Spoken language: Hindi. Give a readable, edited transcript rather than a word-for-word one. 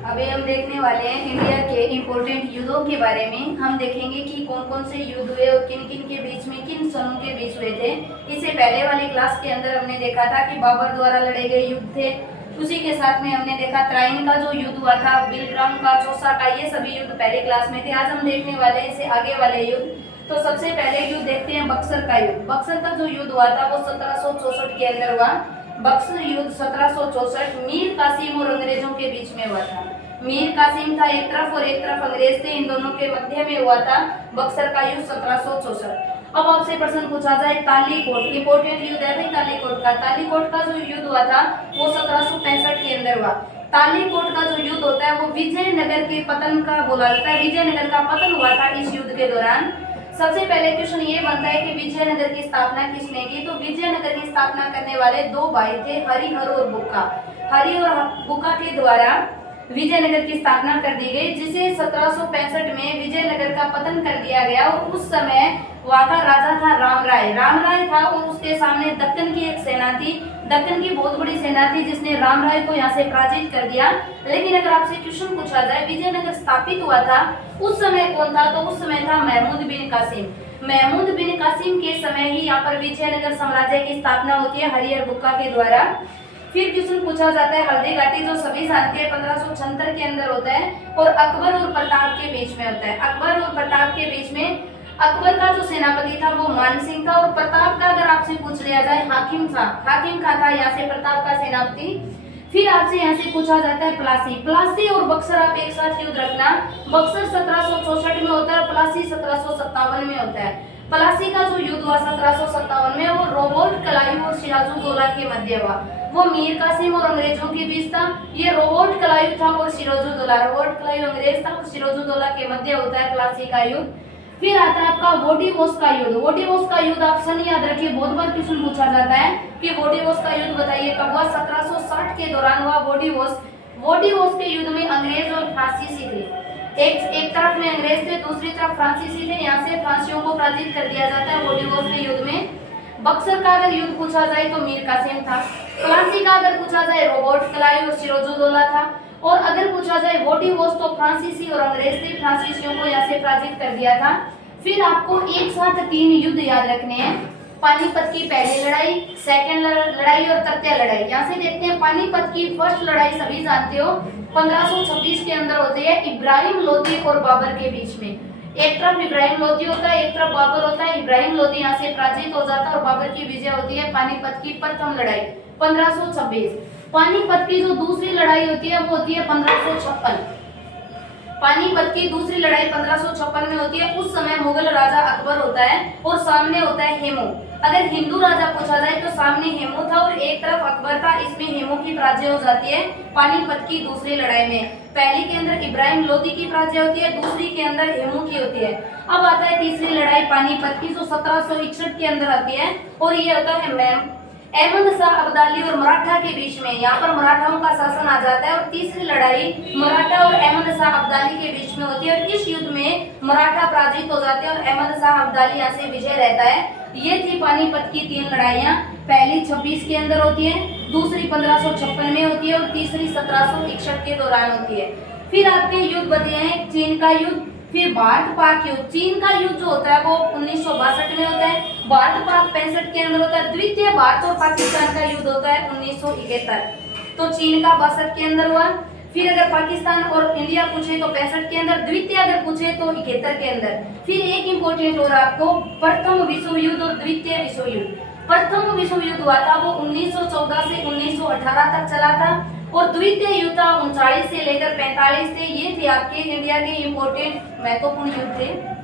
अभी हम देखने वाले हैं इंडिया के इम्पोर्टेंट युद्धों के बारे में। हम देखेंगे कि कौन कौन से युद्ध हुए और किन किन के बीच में, किन सनों के बीच हुए थे। इससे पहले वाली क्लास के अंदर हमने देखा था कि बाबर द्वारा लड़े गए युद्ध थे। उसी के साथ में हमने देखा त्राइन का जो युद्ध हुआ था, बिलग्राम का, चौसा का, ये सभी युद्ध पहले क्लास में थे। आज हम देखने वाले हैं इससे आगे वाले युद्ध। तो सबसे पहले युद्ध देखते हैं बक्सर का युद्ध। बक्सर का जो युद्ध हुआ था वो 1764 के अंदर हुआ। बक्सर युद्ध 1764 मीर कासिम और अंग्रेजों के बीच में हुआ था। मीर कासिम था एक तरफ और एक तरफ अंग्रेज थे, इन दोनों के मध्य में हुआ था बक्सर का युद्ध 1764। अब आपसे प्रश्न पूछा जाए तालीकोट, इंपोर्टेंट युद्ध है भाई तालीकोट का। तालीकोट का जो युद्ध हुआ था वो 1765 के अंदर हुआ। तालीकोट का जो युद्ध होता है वो विजयनगर के पतन का बोला जाता है। विजयनगर का पतन हुआ था इस युद्ध के दौरान। सबसे पहले क्वेश्चन ये बनता है कि विजयनगर की स्थापना किसने की। तो विजयनगर की स्थापना करने वाले दो भाई थे, हरिहर और बुक्का। हरि और बुक्का के द्वारा विजयनगर की स्थापना कर दी गई, जिसे 1765 में विजयनगर का पतन कर दिया गया। और उस समय वहां का राजा था राम राय। राम राय था और उसके सामने दक्कन की एक सेना थी। दक्कन की बहुत बड़ी सेना थी जिसने राम राय को यहाँ से पराजित कर दिया। लेकिन अगर आपसे क्वेश्चन पूछा जाए विजयनगर स्थापित हुआ था उस समय कौन था, तो उस समय था महमूद बिन कासिम। महमूद बिन कासिम के समय ही यहाँ पर विजयनगर साम्राज्य की स्थापना होती है हरिहर बुक्का के द्वारा। फिर क्वेश्चन पूछा जाता है हल्दी घाटी, जो सभी जानते हैं 1576 के अंदर होता है और अकबर और प्रताप के बीच में होता है। अकबर और प्रताप के बीच में अकबर का जो सेनापति था वो मान सिंह था और प्रताप का अगर आपसे पूछ लिया जाए हाकिम था। हाकिम खान था यहाँ से प्रताप का सेनापति। फिर आपसे यहाँ से पूछा जाता है प्लासी। प्लासी और बक्सर आप एक साथ युद्ध रखना। बक्सर 1764 में होता है, प्लासी 1757 में होता है। प्लासी का जो युद्ध हुआ 1757 में वो रॉबर्ट क्लाइव और सिराजुद्दौला के मध्य हुआ। वो मीर कासिम और अंग्रेजों के बीच था। ये रॉबर्ट क्लाइव था और सिराजुद्दौला, रॉबर्ट क्लाइव अंग्रेज था और सिराजुद्दौला के मध्य होता है प्लासी का युद्ध। फिर आता है आपका वोडिवोस का युद्ध। वोडिवोस का युद्ध आप सन याद रखिए, बहुत बार क्वेश्चन पूछा जाता है कि वोडिवोस का युद्ध बताइए कब हुआ। 1760 के दौरान हुआ वोडिवोस। वोडिवोस के युद्ध में अंग्रेज और फ्रांसीसी थे। एक तरफ में अंग्रेज थे, दूसरी तरफ फ्रांसीसी थे। यहाँ से फ्रांसीसियों को पराजित कर दिया जाता है वोडिवोस के युद्ध में। बक्सर का अगर युद्ध पूछा जाए तो मीर कासिम था। प्लासी का अगर पूछा जाए रॉबर्ट क्लाइव और सिराजुद्दौला था। और अगर पूछा जाए वोडिवोस तो फ्रांसीसी और अंग्रेज थे, फ्रांसीसियों को यहाँ से पराजित कर दिया था। फिर आपको एक साथ 3 युद्ध याद रखने हैं। पानीपत की पहली लड़ाई, सेकंड लड़ाई और तृतीय लड़ाई। यहाँ से देखते हैं पानीपत की फर्स्ट लड़ाई सभी जानते हो 1526 के अंदर होती है इब्राहिम लोदी और बाबर के बीच में। एक तरफ इब्राहिम लोदी होता है, एक तरफ बाबर होता है। इब्राहिम लोदी यहाँ से पराजित हो जाता है और बाबर की विजय होती है। पानीपत की प्रथम लड़ाई 1526। पानीपत की जो दूसरी लड़ाई होती है वो होती है 1556। पानीपत की दूसरी लड़ाई 1556 में होती है। उस समय मुगल राजा अकबर होता है और सामने होता है हेमू। अगर हिंदू राजा पूछा जाए तो सामने हेमू था और एक तरफ अकबर था। इसमें हेमू की पराजय हो जाती है पानीपत की दूसरी लड़ाई में। पहली के अंदर इब्राहिम लोदी की पराजय होती है, दूसरी के अंदर हेमू की होती है। अब आता है तीसरी लड़ाई पानीपत की, जो 1761 के अंदर आती है और ये होता है अहमद शाह अब्दाली और मराठा के बीच में। यहाँ पर मराठाओं का शासन आ जाता है और तीसरी लड़ाई मराठा और अहमद शाह अब्दाली के बीच में होती है। और इस युद्ध में मराठा पराजित हो जाते हैं और अहमद शाह अब्दाली यहाँ से विजय रहता है। ये थी पानीपत की 3 लड़ाइयाँ। पहली 26 के अंदर होती है, दूसरी 1556 में होती है और तीसरी 1761 के दौरान होती है। फिर आपके युद्ध बचे हैं चीन का युद्ध, फिर भारत पाक युद्ध। चीन का युद्ध जो होता है वो 1962 में होता है, भारत पाक 65 के अंदर होता है। द्वितीय भारत और पाकिस्तान का युद्ध होता है 1971। तो चीन का 62 के अंदर हुआ। फिर अगर पाकिस्तान और इंडिया पूछे तो 65 के अंदर, द्वितीय अगर पूछे तो 71 के अंदर। फिर एक इंपॉर्टेंट और आपको प्रथम विश्व युद्ध और द्वितीय विश्व युद्ध। प्रथम विश्व युद्ध हुआ था वो 1914 से 1918 तक चला था और द्वितीय युद्ध 39 से लेकर 45 थे। ये थे आपके इंडिया के इम्पोर्टेंट महत्वपूर्ण युद्ध थे।